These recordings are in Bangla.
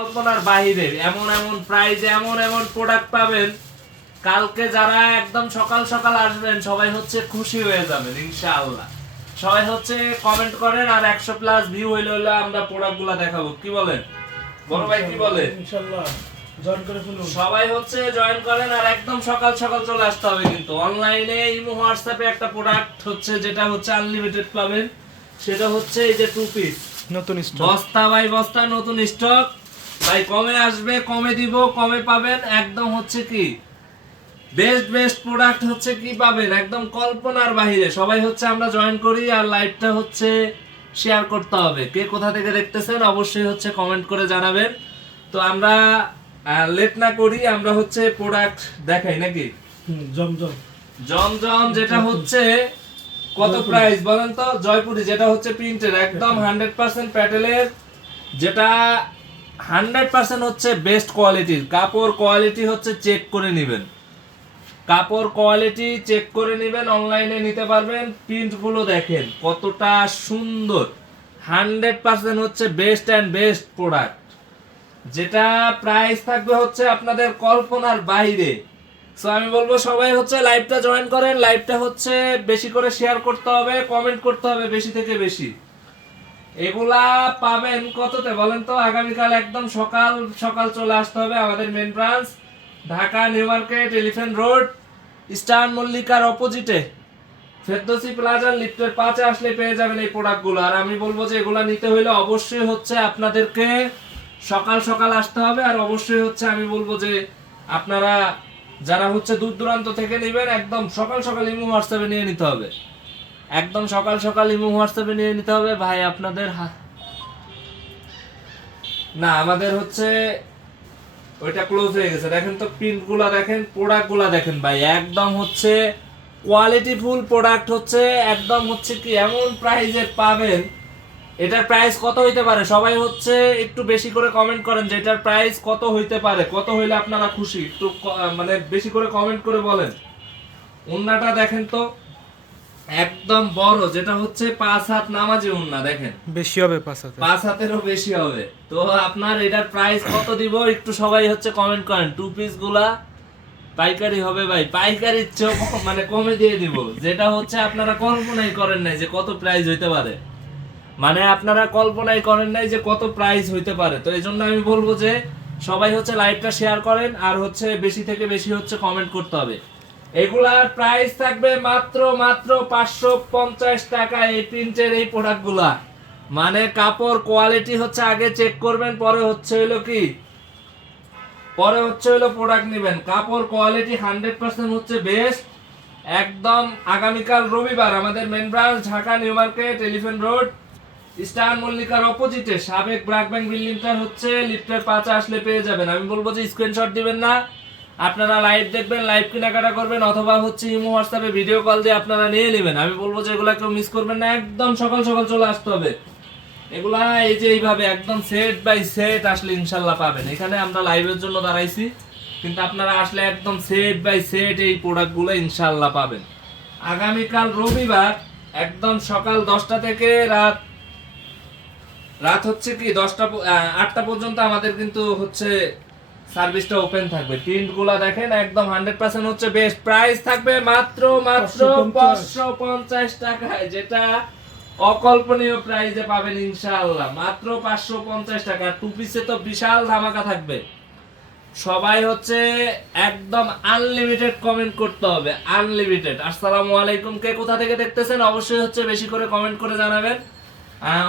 কল্পনার বাহিরে এমন এমন প্রাইজ এমন এমন প্রোডাক্ট পাবেন। কালকে যারা একদম সকাল সকাল আসবেন সবাই হচ্ছে খুশি হয়ে যাবেন ইনশাআল্লাহ। সবাই হচ্ছে কমেন্ট করেন আর একশো প্লাস ভিউ হইলে হলে আমরা প্রোডাক্টগুলা দেখাবো। কি বলেন? বড় ভাই কি বলে ইনশাআল্লাহ জয়েন করে ফেলুন। সবাই হচ্ছে জয়েন করেন আর একদম সকাল সকাল চলে আসতে হবে কিন্তু। অনলাইনে ইমো হোয়াটসঅ্যাপে একটা প্রোডাক্ট হচ্ছে যেটা হচ্ছে আনলিমিটেড পাবেন। সেটা হচ্ছে এই যে টু পিস নতুন স্টক বস্তা বাই বস্তা নতুন স্টক ভাই কমে আসবে কমে দিব কমে পাবেন। একদম হচ্ছে কি? বেস্ট বেস্ট প্রোডাক্ট হচ্ছে কি পাবেন? একদম কল্পনার বাহিরে। সবাই হচ্ছে আমরা জয়েন করি আর লাইভটা হচ্ছে শেয়ার করতে হবে। কে কোথা থেকে দেখতেছেন অবশ্যই হচ্ছে কমেন্ট করে জানাবেন। তো আমরা লেট না করি আমরা হচ্ছে প্রোডাক্ট দেখাই নাকি? জমজম জমজম যেটা হচ্ছে কত প্রাইস বলেন তো? জয়পুরি যেটা হচ্ছে প্রিন্টের একদম হান্ড্রেড পার্সেন্ট প্যাটেলের যেটা হান্ড্রেড পার্সেন্ট হচ্ছে বেস্ট কোয়ালিটির কাপড় কোয়ালিটি হচ্ছে চেক করে নেবেন। কাপড় কোয়ালিটি চেক করে নেবেন অনলাইনে নিতে পারবেন। প্রিন্টগুলো দেখেন কতটা সুন্দর। হান্ড্রেড পার্সেন্ট হচ্ছে বেস্ট অ্যান্ড বেস্ট প্রোডাক্ট যেটা প্রাইস থাকবে হচ্ছে আপনাদের কল্পনার বাইরে। সো আমি বলব সবাই হচ্ছে লাইভটা জয়েন করেন। লাইভটা হচ্ছে বেশি করে শেয়ার করতে হবে কমেন্ট করতে হবে বেশি থেকে বেশি। এগুলা পাবেন কততে বলেন তো? আগামীকাল একদম সকাল সকাল চলে আসতে হবে আমাদের main branch Dhaka new market elephant road star মল্লিকার অপোজিটে ফেরদৌসি প্লাজার লিফটের পাঁচে আসলে পেয়ে যাবেন এই প্রোডাক্টগুলো আর আমি বলব যে এগুলা নিতে হইলে অবশ্যই হচ্ছে আপনাদেরকে সকাল সকাল আসতে হবে। আর অবশ্যই হচ্ছে আমি বলব যে আপনারা যারা হচ্ছে দূর দূরান্ত থেকে নেবেন, একদম সকাল সকাল ইমো হোয়াটসঅ্যাপে নিয়ে নিতে হবে। একদম সকাল সকাল ইমো হোয়াটসঅ্যাপে নিয়ে নিতে হবে। ভাই, আপনাদের না, আমাদের হচ্ছে ওইটা ক্লোজ হয়ে গেছে। দেখেন তো প্রিন্টগুলা দেখেন প্রোডাক্টগুলা দেখেন ভাই। একদম হচ্ছে কোয়ালিটি ফুল প্রোডাক্ট হচ্ছে, একদম হচ্ছে কি এমন প্রাইজে পাবেন। এটার প্রাইস কত হইতে পারে? সবাই হচ্ছে একটু বেশি করে কমেন্ট করেন যে এটার প্রাইস কত হইতে পারে। কত হইলে আপনারা খুশি? একটু মানে বেশি করে কমেন্ট করে বলেন। উন্নাটা দেখেন তো একদম বড় যেটা হচ্ছে পাঁচ হাত নামাজি উন্না দেখেন। বেশি হবে পাঁচ হাতে পাঁচ হাতেরও বেশি হবে। তো আপনার এটার প্রাইস কত দিব? একটু সবাই হচ্ছে কমেন্ট করেন। টু পিসগুলা পাইকারি হবে ভাই। পাইকারির চেয়েও মানে কমে দিয়ে দিব। যেটা হচ্ছে আপনারা কল্পনাই করেন নাই যে কত প্রাইস হইতে পারে। মানে আপনারা কল্পনাই করেন নাই যে কত প্রাইস হইতে পারে। তো এই জন্য আমি বলব যে সবাই হচ্ছে লাইভটা শেয়ার করেন আর হচ্ছে বেশি থেকে বেশি হচ্ছে কমেন্ট করতে হবে। এগুলার প্রাইস থাকবে মাত্র মাত্র পাঁচশো পঞ্চাশ টাকা এই প্রিন্টের এই প্রোডাক্টগুলা মানে কাপড় কোয়ালিটি হচ্ছে আগে চেক করবেন, পরে হচ্ছে হইল কি? পরে হচ্ছে হইল প্রোডাক্ট নেবেন। কাপড় কোয়ালিটি হান্ড্রেড পার্সেন্ট হচ্ছে বেস্ট একদম আগামীকাল রবিবার আমাদের main branch Dhaka new market elephant road star মল্লিকার অপোজিটে সাবেক ব্র্যাক ব্যাংক বিল্ডিংটা হচ্ছে লিফটের পাঁচে আসলে পেয়ে যাবেন। আমি বলব যে স্ক্রিনশট দিবেন না। আপনারা লাইভ দেখবেন লাইভ কেনাকাটা করবেন, অথবা হচ্ছে ইমো হোয়াটসঅ্যাপে ভিডিও কল দিয়ে আপনারা নিয়ে নেবেন। আমি বলব যে এগুলা কেউ মিস করবেন না, একদম সকাল সকাল চলে আসতে হবে। এগুলা এই যে এইভাবে একদম সেট বাই সেট আসলে ইনশাল্লাহ পাবেন। এখানে আমরা লাইভের জন্য দাঁড়াইছি, কিন্তু আপনারা আসলে একদম সেট বাই সেট এই প্রোডাক্টগুলো ইনশাল্লাহ পাবেন। আগামীকাল রবিবার, একদম সকাল দশটা থেকে রাত রাত হচ্ছে কি, দশটা আটটা পর্যন্ত আমাদের কিন্তু হচ্ছে সার্ভিসটা ওপেন থাকবে। প্রিন্টগুলা দেখেন একদম হান্ড্রেড পার্সেন্ট হচ্ছে বেস্ট প্রাইস থাকবে। মাত্র মাত্র 550 পাঁচশো পঞ্চাশ টাকায় যেটা অকল্পনীয় প্রাইসে পাবেন ইনশাআল্লাহ। মাত্র পাঁচশো পঞ্চাশ টাকা। টু পিসে তো বিশাল ধামাকা থাকবে। সবাই হচ্ছে একদম আনলিমিটেড কমেন্ট করতে হবে। আনলিমিটেড আসসালামু আলাইকুম। কে কোথা থেকে দেখতেছেন? অবশ্যই হচ্ছে বেশি করে কমেন্ট করে জানাবেন।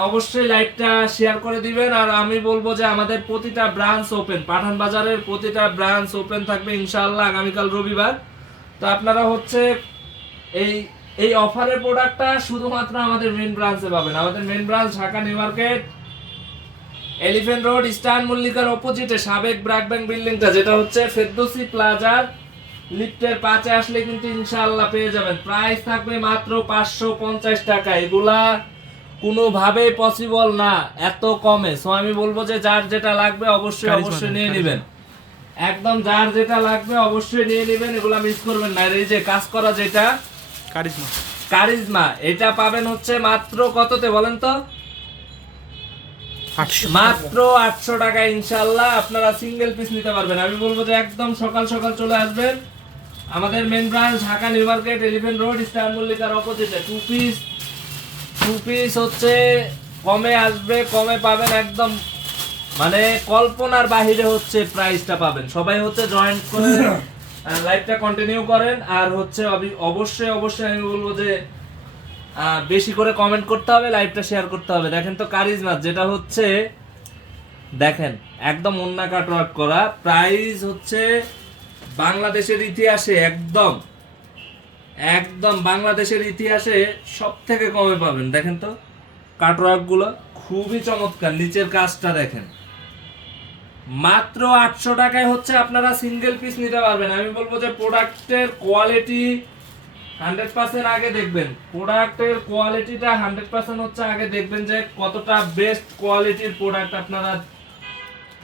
অবশ্যই লাইভটা শেয়ার করে দিবেন আর আমি বলব যে আমাদের প্রতিটা ব্রাঞ্চ ওপেন পাঠান বাজারের প্রতিটা ব্রাঞ্চ ওপেন থাকবে ইনশাআল্লাহ আগামীকাল রবিবার। তো আপনারা হচ্ছে এই এই অফারের প্রোডাক্টটা শুধুমাত্র আমাদের মেন ব্রাঞ্চে পাবেন। আমাদের main branch Dhaka new market elephant road star মল্লিকার অপোজিটে সাবেক ব্র্যাক ব্যাংক বিল্ডিংটা যেটা হচ্ছে ফেরদৌসি প্লাজার লিফটের পাঁচে আসলে কিন্তু ইনশাআল্লাহ পেয়ে যাবেন। প্রাইস থাকবে মাত্র পাঁচশো পঞ্চাশ টাকা। এগুলা কোনোভাবেই পসিবল না এত কমে। সো আমি বলব যে যার যেটা লাগবে অবশ্যই অবশ্যই নিয়ে নেবেন। একদম যার যেটা লাগবে অবশ্যই নিয়ে নেবেন এগুলা মিস করবেন না। এই যে কাজ করা যেটা কারিজমা। কারিজমা এটা পাবেন হচ্ছে মাত্র কততে বলেন তো? আটশো। মাত্র আটশো টাকা ইনশাল্লাহ আপনারা সিঙ্গেল পিস নিতে পারবেন। আমি বলব যে একদম সকাল সকাল চলে আসবেন। আমাদের main branch Dhaka new market elephant road star মল্লিকার অপোজিটে টু পিস টু পিস হচ্ছে কমে আসবে, কমে পাবেন একদম মানে কল্পনার বাহিরে হচ্ছে প্রাইসটা পাবেন। সবাই হচ্ছে জয়েন্ট করে লাইভটা কন্টিনিউ করেন, আর হচ্ছে অবশ্যই অবশ্যই আমি বলব যে বেশি করে কমেন্ট করতে হবে লাইভটা শেয়ার করতে হবে। দেখেন তো কারিজমা যেটা হচ্ছে, দেখেন, একদম অন্য কাটওয়ার্ক করা প্রাইস হচ্ছে বাংলাদেশের ইতিহাসে একদম একদম বাংলাদেশের ইতিহাসে সব থেকে কমে পাবেন, দেখেন তো। কাটওয়ার্কগুলো খুবই চমৎকার, নিচের কাজটা দেখেন। মাত্র আটশো টাকায় হচ্ছে আপনারা সিঙ্গেল পিস নিতে পারবেন। আমি বলব যে প্রোডাক্টের কোয়ালিটি হান্ড্রেড পার্সেন্ট আগে দেখবেন। প্রোডাক্টের কোয়ালিটিটা হান্ড্রেড পার্সেন্ট হচ্ছে আগে দেখবেন যে কতটা বেস্ট কোয়ালিটির প্রোডাক্ট আপনারা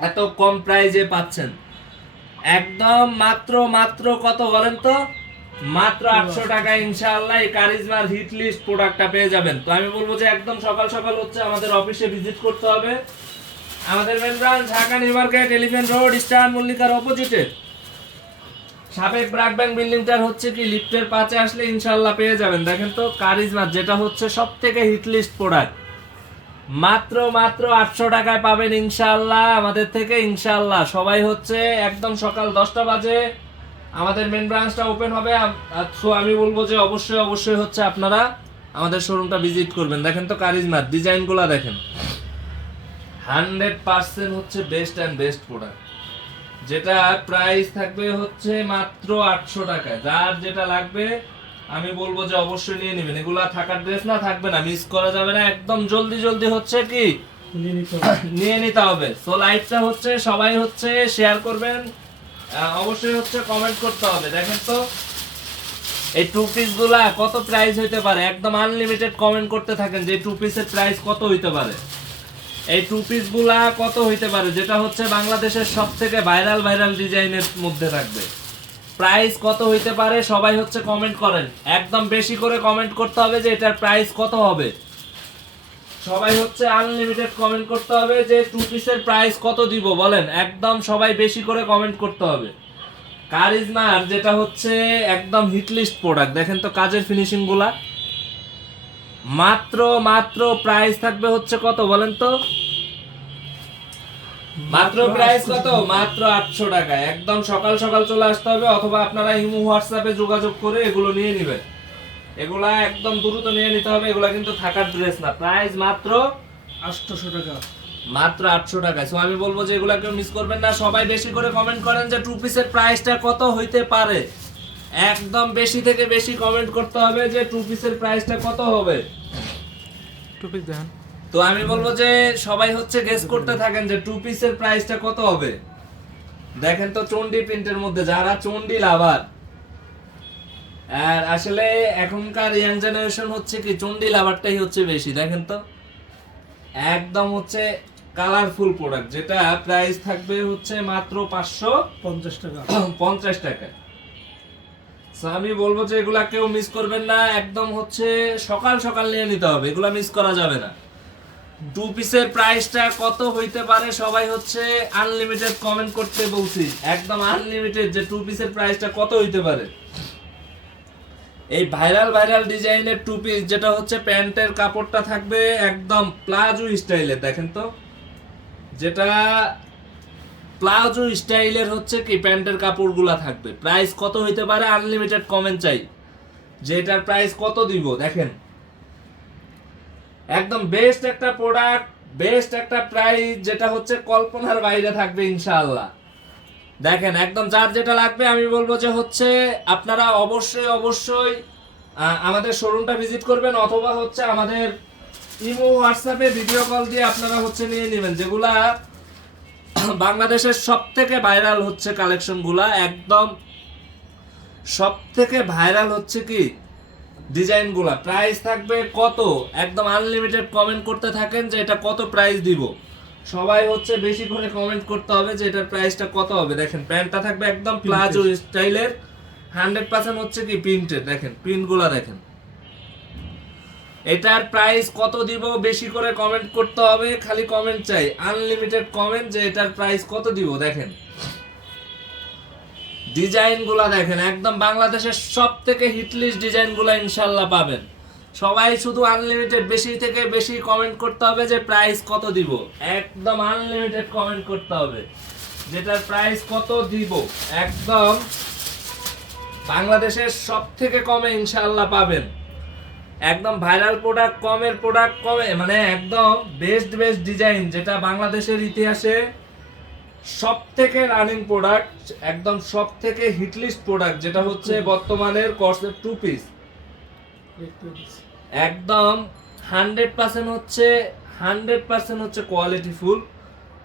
এত কম প্রাইজে পাচ্ছেন। একদম মাত্র মাত্র কত বলেন তো? মাত্র আটশো টাকা ইনশাআল্লাহ এই কারিজমার হিট লিস্ট প্রোডাক্টটা পেয়ে যাবেন। তো আমি বলব যে একদম সকাল সকাল হচ্ছে আমাদের অফিসে ভিজিট করতে হবে। আমাদের main Dhaka new market elephant road star মল্লিকার অপোজিটে সাবেক ব্রাক ব্যাংক বিল্ডিংটার হচ্ছে কি লিফটের পাশে আসলে ইনশাল্লাহ পেয়ে যাবেন। দেখেন তো, কারিজমা যেটা হচ্ছে সব থেকে হিট লিস্ট প্রোডাক্ট মাত্র মাত্র আটশো টাকায় পাবেন ইনশাল্লাহ আমাদের থেকে ইনশাল্লাহ সবাই হচ্ছে একদম সকাল দশটা বাজে আমাদের মেন ব্রাঞ্চটা ওপেন হবে সো আমি বলব যে অবশ্যই অবশ্যই হচ্ছে আপনারা আমাদের শোরুমটা ভিজিট করবেন। দেখেন তো কারিজমার ডিজাইনগুলো দেখেন। হান্ড্রেড পার্সেন্ট হচ্ছে বেস্ট অ্যান্ড বেস্ট প্রোডাক্ট যেটা প্রাইস থাকবে হচ্ছে মাত্র আটশো টাকায়। যার যেটা লাগবে আমি বলব যে অবশ্যই নিয়ে নেবেন। এগুলা থাকার ড্রেস না থাকবে না। মিস করা যাবে না। একদম জলদি জলদি হচ্ছে কি? নিয়ে নিতে হবে। সো লাইভটা হচ্ছে সবাই হচ্ছে শেয়ার করবেন। অবশ্যই হচ্ছে কমেন্ট করতে হবে, দেখেন তো। এই টু পিসগুলা কত প্রাইস হইতে পারে? একদম আনলিমিটেড কমেন্ট করতে থাকেন যে টু পিসের প্রাইস কত হইতে পারে। এই টু পিসগুলা কত হইতে পারে? যেটা হচ্ছে বাংলাদেশের সব থেকে ভাইরাল ভাইরাল ডিজাইনের মধ্যে থাকবে। প্রাইস কত হইতে পারে? সবাই হচ্ছে কমেন্ট করেন। একদম বেশি করে কমেন্ট করতে হবে যে এটার প্রাইস কত হবে। সবাই হচ্ছে আনলিমিটেড কমেন্ট করতে হবে যে টু পিসের প্রাইস কত দিব বলেন? একদম সবাই বেশি করে কমেন্ট করতে হবে। কারিজমার যেটা হচ্ছে একদম হিট লিস্ট প্রোডাক্ট দেখেন তো কাজের ফিনিশিংগুলা। মাত্র মাত্র প্রাইস থাকবে হচ্ছে কত বলেন তো? মাত্র প্রাইস কত? মাত্র আটশো টাকা। একদম সকাল সকাল চলে আসতে হবে, অথবা আপনারা ইমো, হোয়াটসঅ্যাপে যোগাযোগ করে এগুলো নিয়ে নেবেন। এগুলা একদম দ্রুত নিয়ে নিতে হবে এগুলা কিন্তু থাকার ড্রেস না। প্রাইস মাত্র আটশোশো টাকা। মাত্র আটশো টাকা। সো আমি বলব যে এগুলা কেউ মিস করবেন না। সবাই বেশি করে কমেন্ট করেন যে টু পিসের প্রাইসটা কত হইতে পারে। একদম বেশি থেকে বেশি কমেন্ট করতে হবে যে টু পিসের প্রাইসটা কত হবে। টুপি দেন। তো আমি বলব যে সবাই হচ্ছে গেস করতে থাকেন যে টু পিসের প্রাইসটা কত হবে। দেখেন তো চন্ডি প্রিন্টের মধ্যে যারা চন্ডি লাভার আর আসলে এখনকার ইয়াং জেনারেশন হচ্ছে কি চন্ডি লাভারটাই হচ্ছে বেশি দেখেন তো। একদম হচ্ছে কালারফুল প্রোডাক্ট যেটা প্রাইস থাকবে হচ্ছে মাত্র পাঁচশো পঞ্চাশ টাকা। পঞ্চাশ টাকা। আমি বলব যে এগুলা কেউ মিস করবেন না একদম হচ্ছে সকাল সকাল নিয়ে নিতে হবে এগুলা মিস করা যাবে না। টু পিসের প্রাইসটা কত হইতে পারে সবাই হচ্ছে আনলিমিটেড কমেন্ট করতে বলছি। একদম আনলিমিটেড যে টু পিসের প্রাইসটা কত হইতে পারে। এই ভাইরাল ভাইরাল ডিজাইনের টু পিস যেটা হচ্ছে প্যান্টের কাপড়টা থাকবে একদম প্লাজো স্টাইলে দেখেন তো। যেটা প্লাজো স্টাইলের হচ্ছে কি, প্যান্টের কাপড়গুলা থাকবে। প্রাইস কত হইতে পারে? আনলিমিটেড কমেন্ট চাই। যে এটার প্রাইস কত দিব? দেখেন। একদম বেস্ট একটা প্রোডাক্ট বেস্ট একটা প্রাইস যেটা হচ্ছে কল্পনার বাইরে থাকবে, ইনশাআল্লাহ। দেখেন, একদম যার যেটা লাগবে আমি বলব যে হচ্ছে আপনারা অবশ্যই অবশ্যই আমাদের শোরুমটা ভিজিট করবেন অথবা হচ্ছে আমাদের ইমো হোয়াটসঅ্যাপে ভিডিও কল দিয়ে আপনারা হচ্ছে নিয়ে নেবেন, যেগুলা বাংলাদেশের সব থেকে ভাইরাল হচ্ছে কালেকশনগুলা একদম সব থেকে ভাইরাল হচ্ছে কি? ডিজাইনগুলা প্রাইস থাকবে কত? একদম আনলিমিটেড কমেন্ট করতে থাকেন যে এটা কত প্রাইস দিব। সবাই হচ্ছে বেশি করে কমেন্ট করতে হবে যে এটার প্রাইসটা কত হবে। দেখেন প্যান্টটা থাকবে একদম প্লাজো স্টাইলের হান্ড্রেড পার্সেন্ট হচ্ছে কি প্রিন্টেড দেখেন প্রিন্টগুলা দেখেন। এটার প্রাইস কত দিব বেশি করে কমেন্ট করতে হবে খালি কমেন্ট চাই। আনলিমিটেড কমেন্ট যে এটার প্রাইস কত দিব দেখেন। ডিজাইনগুলা দেখেন একদম বাংলাদেশের সব থেকে হিটলিস্ট ডিজাইনগুলা ইনশাল্লাহ পাবেন। সবাই শুধু আনলিমিটেড বেশি থেকে বেশি কমেন্ট করতে হবে যে প্রাইস কত দিব। একদম আনলিমিটেড কমেন্ট করতে হবে। যেটার প্রাইস কত দিব, একদম বাংলাদেশের সব থেকে কমে ইনশাল্লাহ পাবেন। একদম ভাইরাল প্রোডাক্ট কমের প্রোডাক্ট কমে মানে একদম বেস্ট বেস্ট ডিজাইন যেটা বাংলাদেশের ইতিহাসে সব থেকে রানিং প্রোডাক্ট একদম সব থেকে হিটলিস্ট প্রোডাক্ট যেটা হচ্ছে বর্তমানের কর্সের টু পিস একদম হান্ড্রেড পার্সেন্ট হচ্ছে, হান্ড্রেড পার্সেন্ট হচ্ছে কোয়ালিটি ফুল।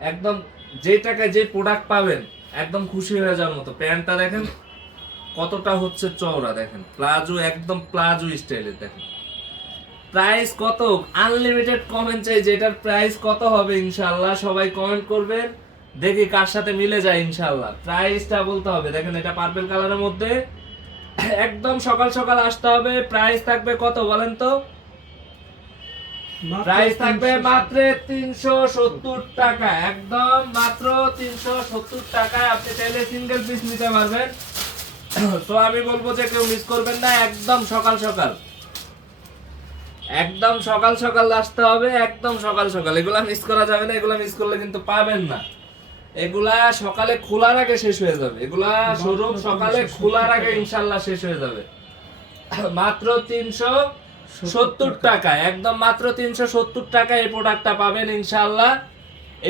একদম যে টাকায় যে প্রোডাক্ট পাবেন, একদম খুশি হয়ে যাওয়ার মতো। প্যান্টটা দেখেন, কতটা হচ্ছে চওড়া দেখেন। প্লাজো, একদম প্লাজো স্টাইলের দেখেন। প্রাইস কত? আনলিমিটেড কমেন্ট চাই যেটার প্রাইস কত হবে ইনশাল্লাহ সবাই কমেন্ট করবেন। দেখি কার সাথে মিলে যায় ইনশাল্লাহ প্রাইসটা বলতে হবে। দেখেন এটা পার্পেল কালারের মধ্যে। একদম সকাল সকাল আসতে হবে। প্রাইস থাকবে কত বলেন তো? প্রাইস থাকবে মাত্র তিনশো সত্তর টাকা। একদম মাত্র তিনশো সত্তর টাকায় আপনি চাইলে সিঙ্গেল পিস নিতে পারবেন। তো আমি বলব যে কেউ মিস করবেন না একদম সকাল সকাল। একদম সকাল সকাল আসতে হবে একদম সকাল সকাল। এগুলা মিস করা যাবে না এগুলা মিস করলে কিন্তু পাবেন না। এগুলা সকালে খোলার আগে শেষ হয়ে যাবে। এগুলা শোরুম সকালে খোলার আগে ইনশাল্লাহ শেষ হয়ে যাবে। মাত্র তিনশো সত্তর টাকা, একদম মাত্র তিনশো সত্তর টাকা এই প্রোডাক্টটা পাবেন ইনশাল্লাহ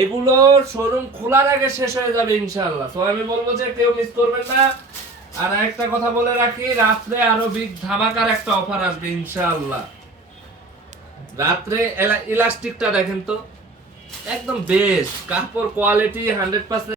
এগুলো শোরুম খোলার আগে শেষ হয়ে যাবে ইনশাল্লাহ তো আমি বলব যে কেউ মিস করবেন না। আর একটা কথা বলে রাখি, রাত্রে আরও বিগ ধামাকার একটা অফার আসবে ইনশাল্লাহ রাত্রে ইলাস্টিকটা দেখেন তো। একদম বেস্ট কাপড় কোয়ালিটি হান্ড্রেড পার্সেন্ট